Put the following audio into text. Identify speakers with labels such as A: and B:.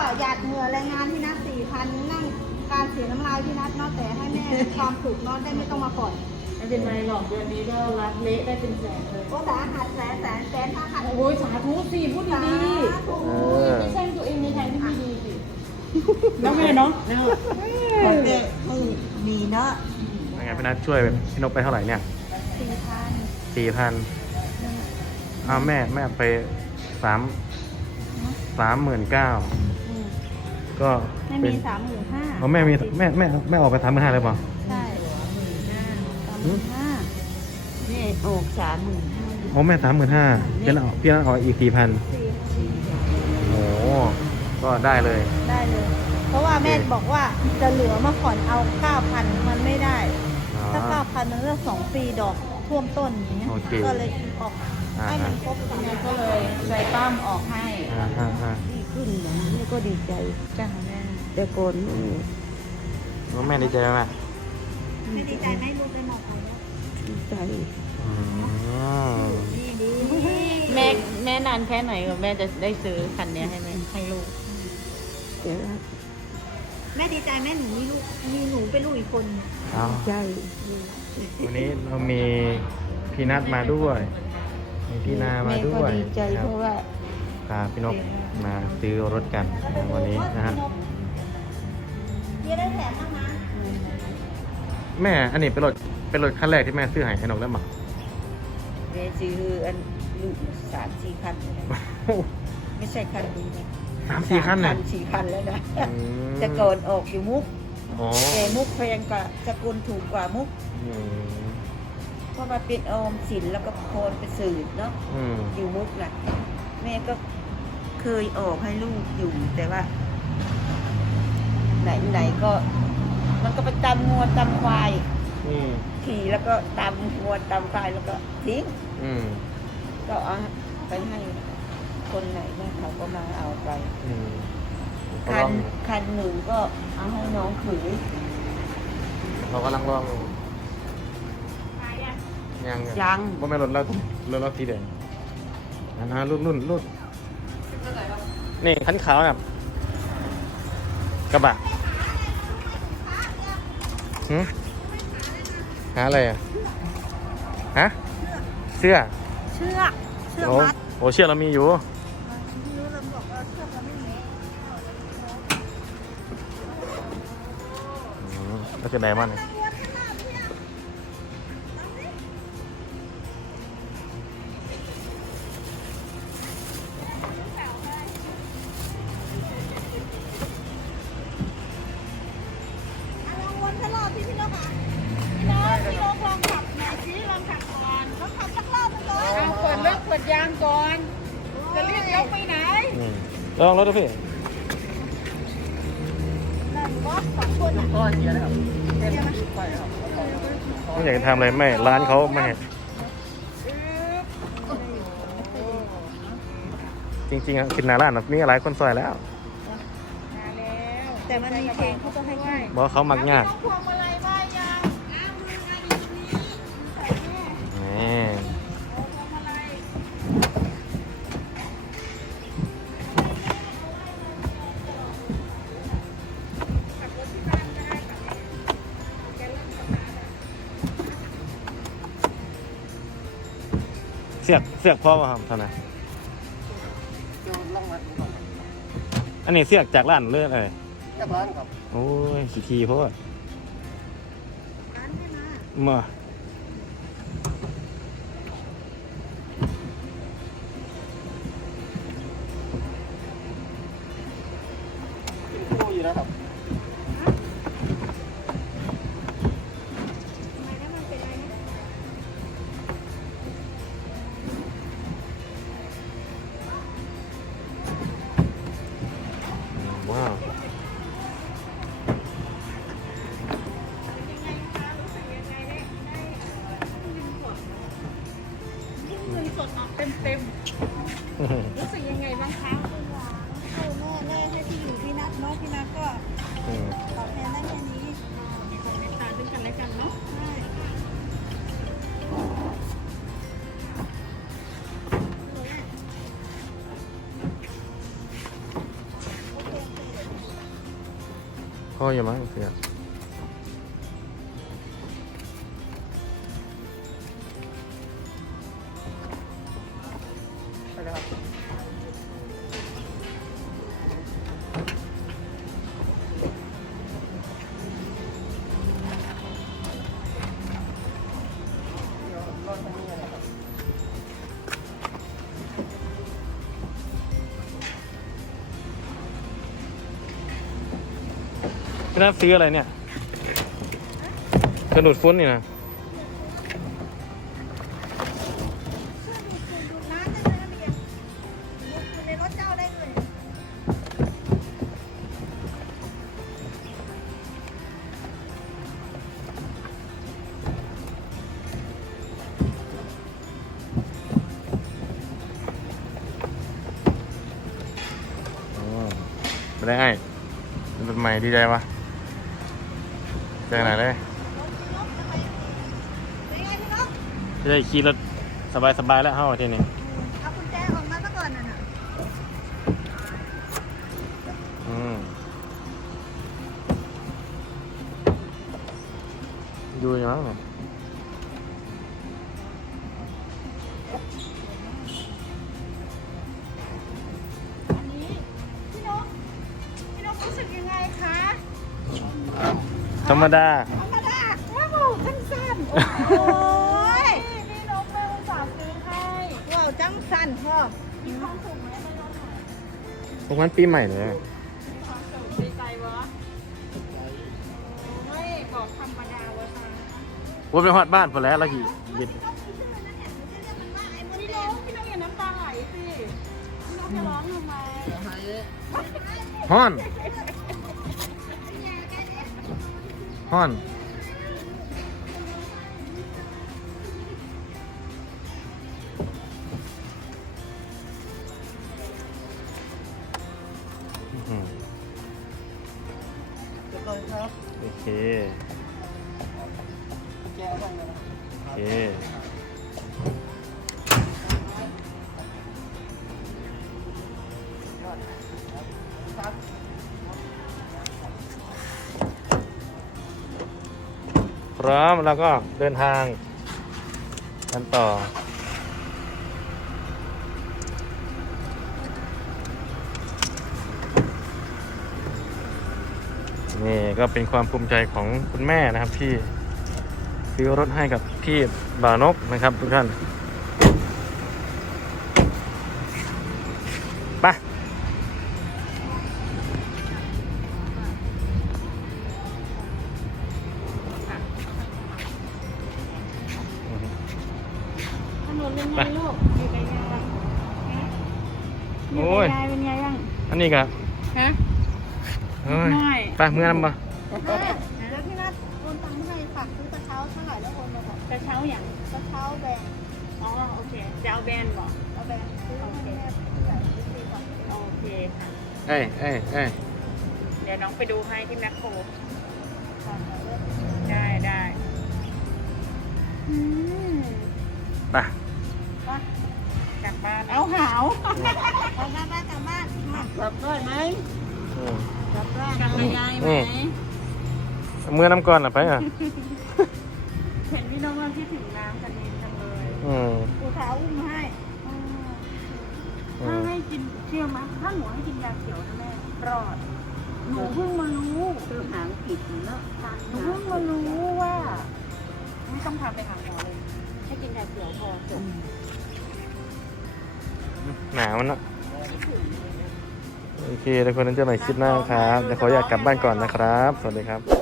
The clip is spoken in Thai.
A: หยาดเหงื่อแรงงานที่นัด4,000นั่งการเสียน้ำลายที่นัดเนาะแต่ให้แม่มีความสุขเนาะได้ไม่ต้องมาผ่อน
B: ไม่เป็นไรหรอกเดือนนี้ก็รัดเละได้เป็นแสนเลย
A: โอ้แต่อาหารแสนถ้าหัด
B: โอ้ยสาธุสิพูดดีๆไม่ใช่ตัวเองในทางที่ไม่ดีสิแล้วแม่เนาะ
C: ของแกให้มีเนาะ
D: ยังไงพี่นัทช่วยพี่นกไปเท่าไหร่เนี่ย4,000แม่ไป39,000ก็
A: ไม่มี35,000
D: แม่มีออกไป35,000เลยป่ะ
A: ใช่35,000
C: นี่ออก35,000
D: แม่35,000พี่นัทออกอีก4,000โอ้ก็ได้เลย
A: เพราะว่าแม่บอกว่าจะเหลือมาผ่อนเอา 9,000 มันไม่ได้ถ้า 9,000 มันเลือก2 ปีดอกท่วมต้นอย่างเงี้ยก็เลยออกให้มันครบ
B: 3,000ก็เลยใจปั้มออกให้
C: ดีขึ้นอย่างนี้ก็ดีใจ
A: จ้าแม่
C: แต่ก่อน
D: แม่ดีใจไหม
A: ไม่ดีใจไหมลูกได้หมดเลย
C: ดีใจ
B: แม่นานแค่ไหนแม่จะได้ซื้อคันนี้ให้แม่ให้ลูก
A: แม่ดีใจแม่หนูมีลูกมีหนูเป็นลูกอีกคน
C: ใจ
D: วันนี้เรามีพี่นัทมาด้วยมีพี่นามาด้วย
C: ดีใจเพราะว่า
D: พาพี่นกมาซื้อรถกันวันนี้นะฮะ
A: ได้แถมบ้างนะ
D: แม่อันนี้เป็นรถคันแรกที่แม่ซื้อให้นกแล้วมั้ง
C: แม่ซื้ออันลูก3-4 คันไม่ใช่คันนี้นะ
D: 3-4 คันเนี่ย
C: 4 คันแล้วนะแต่ก่อนออกอยู่มุกแต่มุกแพงกว่าสกุลถูกกว่ามุกเพราะมาเป็นออมสินแล้วก็โคนไปสืบเนาะอยู่มุกน่ะแม่ก็เคยออกให้ลูกอยู่แต่ว่าไหนก็มันก็ไปตำงัวตำควายขี่แล้วก็ตำงัวตำควายแล้วก็ทิ้งก็เอาไปให้คนไหนเนี่ยเขาก็มาเอาไปคันหนึ่งก็เอาให้น้องขือ
D: เรากำลังลองยังว่าไม่รถเราสีแดงรุ่นนี่คันขาวแบบกระบะหาอะไรอ่ะฮะเสื้อมัดโอ้เชือกเรามีอยู่เราจะได้มั้ย
A: พี่นกลองขับหน่อยสิลองขับก่อนลองขับสักรอบนึงก่อนเปิดยางก่อนจะรีบยกไปไหน
D: ลองรถดูพี่
A: นั่นก็2 คนก็เยอะแล้ว
D: ไม่อยากจะทำอะไรไม่ร้านเขาไม่จริงๆกินนาร้านมีหลายคนซอยแล้ว
A: แต่มันมีเพลงเขาจะให้ไหว้
D: บอกเขามักยากเสือกพ่อมาทำเท่านั้นอันนี้เสือกจากร้านเลือดอะไร
E: จากร้านครับ
D: โอ้ยขี้ทีเพราะว่ามา
E: คู่อยู่นะครับ
D: ว้าวพ่ออย่ามั้งเสีย
E: ไปเลยครับรอดทางนี้เลยครับ
D: พี่นัทซื้ออะไรเนี่ยกระดูดฟุ้นนี่นะ
A: ดูดน้ำได้เลยนะเบียร์อยู่ในรถเจ้าได้เลย
D: อ๋อไม่ได้ให้รถใหม่ดีใจปะเจอไหนเลย
A: เป็นไงพี่นก
D: จะได้ขี่รถสบายๆแล้วเข้าทีนี้
A: เอากุญแจออกมาซะก่อนน่ะ
D: ดูอย่างนั้นเหรอ
A: อันนี้พี่นกรู้สึกยังไงคะ
D: ธรรมดา
A: ธรรมดาว้าวสั้นๆโอ้ยพี่นกแม่อุตส่าห์ซื้อให้ว้าวจังสั้นพ่อมีความสุขไหมไม่รู้หน่อย
D: พวกมันปีใหม่เลย
B: ความสุขดีใจวะไม่บอกธรรมดาวะค่ะ
D: ว่าไปฮอดบ้านพอแล้วเราขี่ยิด
B: พี่น้องอย่าน้ำตาไหลสิพี่น้องจะร้องทำไม
D: ฮ้อนฮ้อน
E: เรียบร้อยครับ
D: โอเค
E: แจ้งบ้างเลยนะ
D: โอเคพร้อมแล้วก็เดินทางกันต่อ นี่ก็เป็นความภูมิใจของคุณแม่นะครับที่ซื้อรถให้กับพี่บ่าวนกนะครับทุกท่านไป
B: ถนนเป็นไงลูกอยู่กับยายอยู่
D: โอ้ย
B: กับยายเป็นไงยัง
D: อันนี้ก็
B: ฮะ
D: เฮ้ย
B: น้อย
D: ไปเมื่อนำมา
A: แล้วพี่นัทโอนตังค์ให้ฝากซื้อกระเช้าเท่าไหร่แล้วโอนมาบอก
B: กระเช้าอย่าง
A: กระเช้าแบง
B: อ๋อโอเคจะเอาแบรนด์บอก
A: เอาแบงซื้อให้แม่ผู้ใหญ่ซื้อฟรีก่อน
B: โอเคค่ะ
D: เอ้ยเอ้ยเอ้ย
B: เดี๋ยวน้องไปดูให้ที่แมคโคร
A: ก่อนนะเว้ย
B: ได้ได้อืม
D: ไป
B: ไปกลับบ้านเอาหาว
A: กลับบ้านกลับบ้านมาก
B: ลับได้ไหม
D: อืม
A: กลับบ้าน
B: กลับกับยายไหม
D: เอามื่อนำก่อนอ่ะไปอ่ะ
B: เห็นพี่น้องว่าคิดถึงน้ำกันนิดจังเลย
D: อืม
A: กูเท้าอุ้มให้
B: ถ้าให้กินเชื่อไหมถ้าหนูให้กินยาเขียวนะแม่รอด หนูเพิ่งมารู้
C: คือหางผิดเนาะ
B: หนูเพิ่งมารู้ว่า ไม่ต้องพาไปหาหมอเลยให้กินยาเขียวพอจบ
D: หนาวมันเนอะโอเคทุกคนนั้นเจอกันใหม่คลิปหน้าครับเดี๋ยวขออยากกลับบ้านก่อนนะครับ สวัสดีครับ